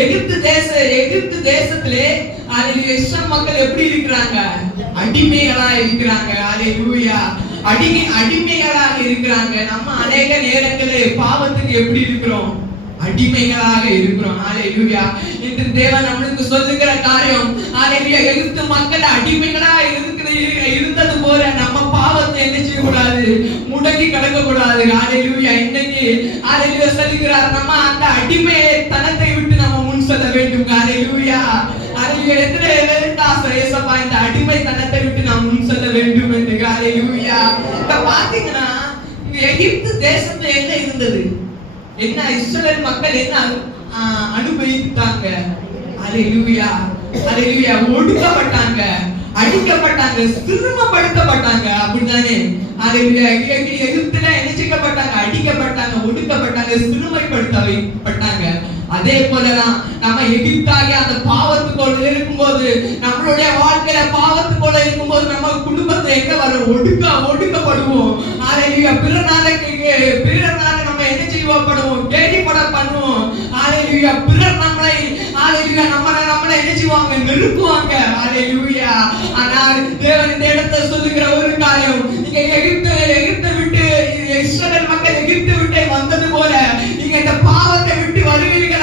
எகிப்து தேச எகிப்து தேசத்திலே அதில் இஸ்லாம் மக்கள் எப்படி இருக்கிறாங்க? அடிமைகளா இருக்கிறாங்க. அலையூயா அடிமை அடிமைகளாக இருக்கிறாங்க. நம்ம அநேக நேரங்களில் பாவத்துக்கு எப்படி இருக்கிறோம்? அடிமைகளாக இருக்கிறோம். ஆலேலூயா இன்று தேவன் நம்மளுக்கு சொல்லுகிற காரியம் ஆலேலூயா எகிப்து மக்கள் அடிமைகளா இருக்கிற இருந்தது போல நம்ம பாவத்தை என்ன செய்யக்கூடாது? முடங்கி கிடக்க கூடாது ஆலேலூயா இன்னைக்கு ஆலேலூயா சொல்லுகிறார் நம்ம அந்த அடிமை தனக்கு ஏசப்பா இந்த விட்டு நாம் முன் செல்ல வேண்டும் என்று. இப்ப பாத்தீங்கன்னா இங்க எகிப்து தேசத்துல என்ன இருந்தது? என்ன இஸ்ரவேல் மக்கள் என்ன அனுபவித்தாங்க? அல்லேலூயா அல்லேலூயா ஒடுக்கப்பட்டாங்க. அடிக்கப்பட்டாங்க. சிறுமப்படுத்தப்பட்டாங்க. அப்படிதானே அல்லேலூயா எகிப்துல என்ன செய்யப்பட்டாங்க? அடிக்கப்பட்டாங்க ஒடுக்கப்பட்டாங்க சிறுமைப்படுத்தப்பட்டாங்க. அதே போலதான் நம்ம எகிப்தாகி அந்த பாவ நம்மளுடைய வாழ்க்கையில பாவத்து போல இருக்கும்போது நம்ம குடும்பத்தை எங்க வர ஒடுக்க ஒடுக்கப்படுவோம்? அதை பிற நாளைக்கு பிற நாளை நம்ம என்ன செய்வப்படுவோம் கேடிப்பட பண்ணுவோம் அதை பிறர் நம்மளை அதை நம்ம நம்மளை என்ன செய்வாங்க? நெருக்குவாங்க. அதை ஆனா தேவன் இந்த இடத்தை சொல்லுகிற ஒரு காரியம் நீங்க எகிப்து எகிப்து விட்டு இஸ்ரேல் மக்கள் எகிப்து விட்டு வந்தது போல நீங்க இந்த பாவத்தை விட்டு வருவீர்கள்?